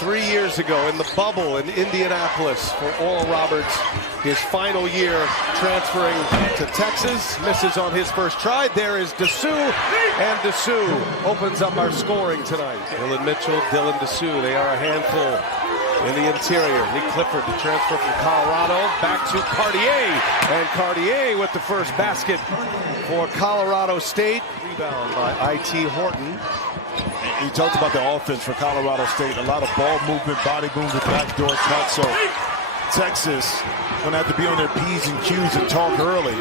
3 years ago in the bubble in Indianapolis for Oral Roberts. His final year transferring to Texas. Misses on his first try. There is Disu, and Disu opens up our scoring tonight. Dylan Mitchell, Dylan Disu, they are a handful in the interior. Nick Clifford, the transfer from Colorado, back to Cartier, and Cartier with the first basket for Colorado State. Rebound by I.T. Horton. He talked about the offense for Colorado State. A lot of ball movement, body movement, backdoor cut. So Texas going to have to be on their P's and Q's and talk early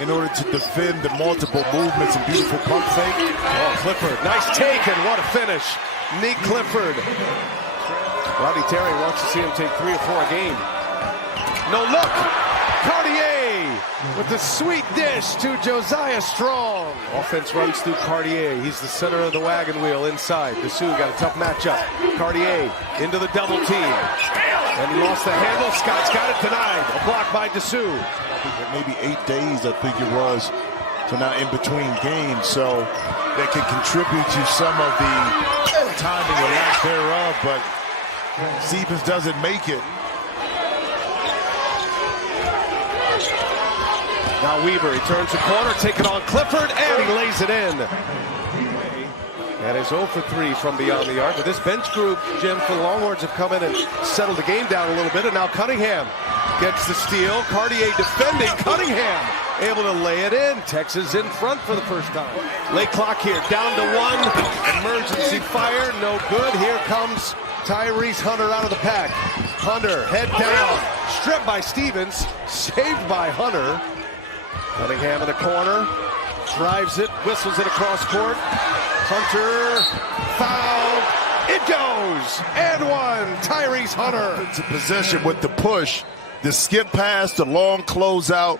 in order to defend the multiple movements and beautiful pump fake. Oh, Clifford, nice take, and what a finish. Nick Clifford. Rodney Terry wants to see him take 3 or 4 a game. No look. Cartier with the sweet dish to Josiah Strong. Offense runs through Cartier. He's the center of the wagon wheel inside. Disu got a tough matchup. Cartier into the double team. And he lost the handle. Scott's got it denied. A block by Disu. Maybe 8 days, I think it was. So now in between games. So that can contribute to some of the timing or lack thereof. But Stevens doesn't make it. Now Weaver, he turns the corner, taking on Clifford, and he lays it in. And is 0 for 3 from beyond the arc. But this bench group, Jim, for the Longhorns have come in and settled the game down a little bit. And now Cunningham gets the steal. Cartier defending. Cunningham able to lay it in. Texas in front for the first time. Late clock here, down to 1. Emergency fire, no good. Here comes Tyrese Hunter out of the pack. Hunter, head down. Stripped by Stevens. Saved by Hunter. Cunningham in the corner, drives it, whistles it across court. Hunter, foul, it goes, and 1, Tyrese Hunter. It's a possession with the push, the skip pass, the long closeout.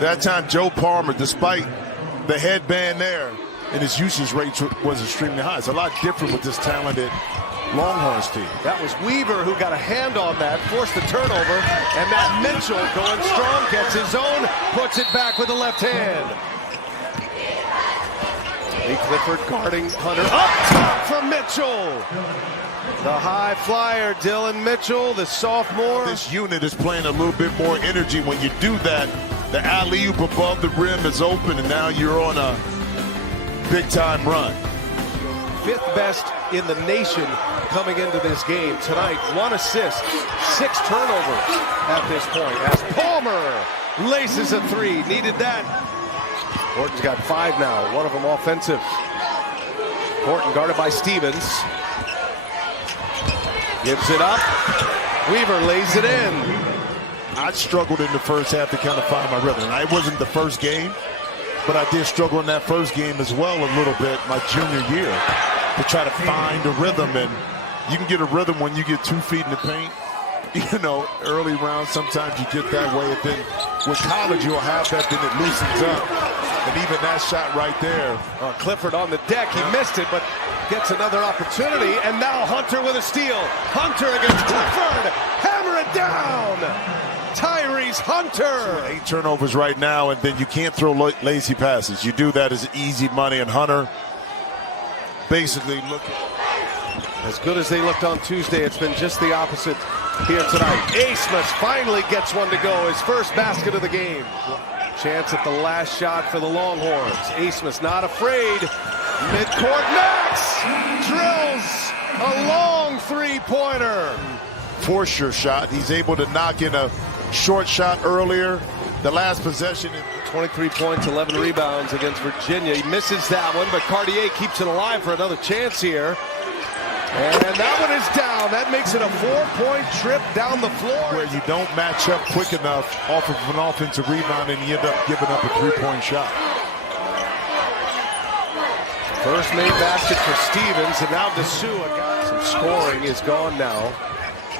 That time Joe Palmer, despite the headband there, and his usage rate was extremely high. It's a lot different with this talented Longhorns team. That was Weaver who got a hand on that, forced the turnover, and Matt Mitchell going strong, gets his own, puts it back with the left hand. Lee Clifford guarding Hunter, up top for Mitchell. The high flyer, Dylan Mitchell, the sophomore. This unit is playing a little bit more energy. When you do that, the alley-oop above the rim is open, and now you're on a big-time run. 5th best in the nation coming into this game tonight. 1 assist, 6 turnovers at this point as Palmer laces a 3. Needed that. Horton's got 5 now, 1 of them offensive. Horton guarded by Stevens. Gives it up. Weaver lays it in. I struggled in the first half to kind of find my rhythm. It wasn't the first game, but I did struggle in that first game as well a little bit my junior year to try to find a rhythm. And you can get a rhythm when you get 2 feet in the paint. You know, early rounds, sometimes you get that way. And then with college, you'll have that, then it loosens up. And even that shot right there. Clifford on the deck. He missed it, but gets another opportunity. And now Hunter with a steal. Hunter against Clifford. Hammer it down. Tyrese Hunter. 8 turnovers right now, and then you can't throw lazy passes. You do that as easy money, and Hunter basically looking as good as they looked on Tuesday. It's been just the opposite here tonight. Asmus finally gets one to go, his first basket of the game. Chance at the last shot for the Longhorns. Asmus not afraid. Midcourt Max drills a long 3-pointer. Force your shot. He's able to knock in a short shot earlier. The last possession. 23 points, 11 rebounds against Virginia. He misses that one, but Cartier keeps it alive for another chance here. And that one is down. That makes it a 4-point trip down the floor. Where you don't match up quick enough off of an offensive rebound and you end up giving up a 3-point shot. First made basket for Stevens, and now Disu. Some scoring is gone now.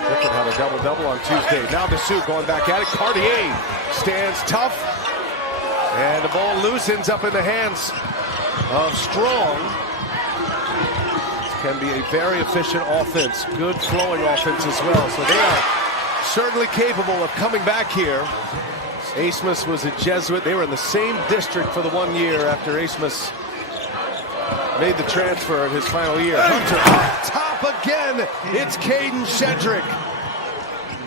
Clifford had a double-double on Tuesday. Now Disu going back at it. Cartier stands tough. And the ball loose, ends up in the hands of Strong. Can be a very efficient offense. Good flowing offense as well. So they are certainly capable of coming back here. Asmus was a Jesuit. They were in the same district for the 1 year after Asmus made the transfer of his final year. Hunter up top again. again. It's Caden Shedrick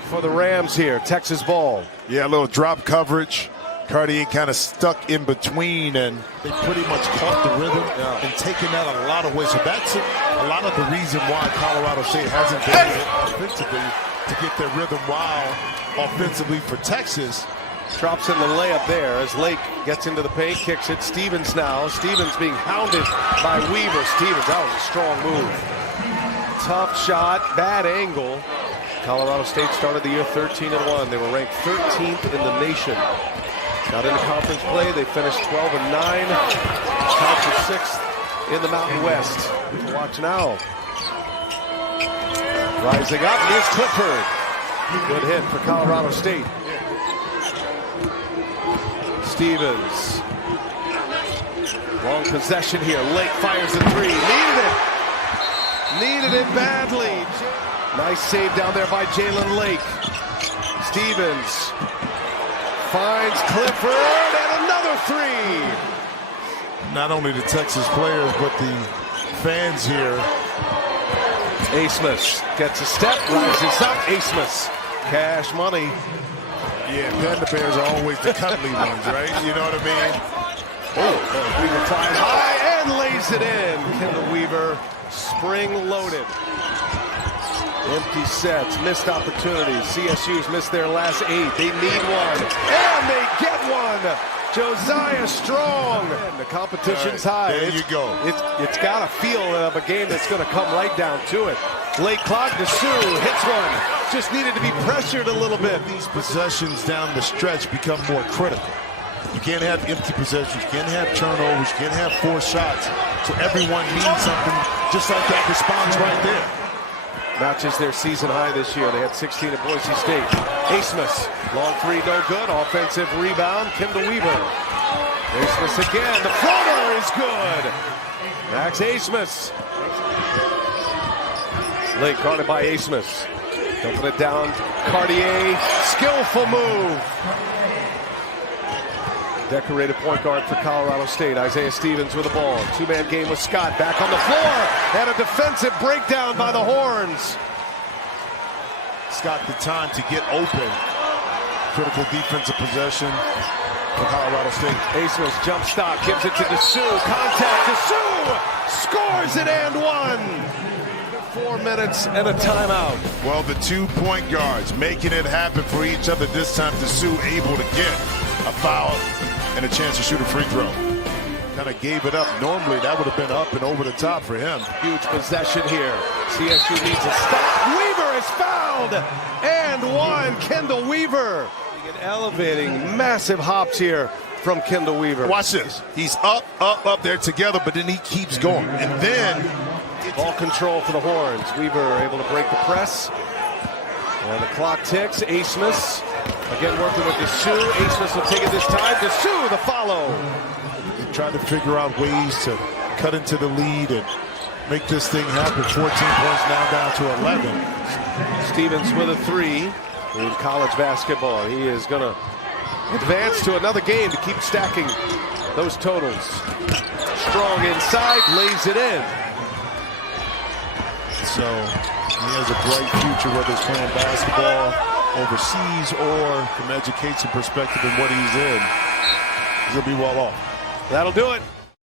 for the Rams here. Texas ball. Yeah, a little drop coverage. Cartier kind of stuck in between, and they pretty much caught the rhythm and taken that a lot of ways. So that's a lot of the reason why Colorado State hasn't been able offensively to get their rhythm while offensively for Texas. Drops in the layup there as Lake gets into the paint, kicks it. Stevens now. Stevens being hounded by Weaver. Stevens, that was a strong move. Tough shot, bad angle. Colorado State started the year 13-1. They were ranked 13th in the nation. Got into conference play. They finished 12-9. Tied for 6th in the Mountain West. Watch now. Rising up, here's Clifford. Good hit for Colorado State. Stevens. Long possession here. Lake fires a three. Needed it badly. Nice save down there by Jalen Lake. Stevens finds Clifford and another three. Not only the Texas players, but the fans here. Asmus gets a step, rises up. Asmus, cash money. Yeah, Panda Bears are always the cuddly ones, right? You know what I mean? Oh, Weaver flying high and lays it in. Kendall Weaver, spring loaded. Empty sets, missed opportunities. CSU's missed their last 8. They need one, and they get one. Josiah Strong. And the competition's high. There you go. It's got a feel of a game that's going to come right down to it. Late clock, Disu hits one. Just needed to be pressured a little bit. These possessions down the stretch become more critical. You can't have empty possessions. You can't have turnovers. You can't have forced shots. So everyone needs something just like that response right there. Matches their season high this year. They had 16 at Boise State. Asmus, long three, no good. Offensive rebound, Kendall Weaver. Asmus again, the floater is good. Max Asmus. Late guarded by Asmus. Dumping it down, Cartier, skillful move. Decorated point guard for Colorado State, Isaiah Stevens with the ball. Two-man game with Scott back on the floor. And a defensive breakdown by the Horns. Scott the time to get open. Critical defensive possession for Colorado State. Asmus jump stop, gives it to Disu. Contact, Disu scores it and one. 4 minutes and a timeout. Well, the 2 point guards making it happen for each other. This time Disu able to get a foul and a chance to shoot a free throw. Kind of gave it up. Normally that would have been up and over the top for him. Huge possession here. CSU needs a stop. Weaver is fouled and one. Kendall Weaver. And elevating massive hops here from Kendall Weaver. Watch this. He's up there together, but then he keeps going. And then ball control for the Horns. Weaver able to break the press. And the clock ticks. Asmus again working with Disu. Asmus will take it this time. Disu the follow. He tried to figure out ways to cut into the lead and make this thing happen. 14 points now down to 11. Stevens with a three in college basketball. He is going to advance to another game to keep stacking those totals. Strong inside, lays it in. So he has a bright future, whether it's playing basketball overseas or from education perspective and what he's in. He'll be well off. That'll do it.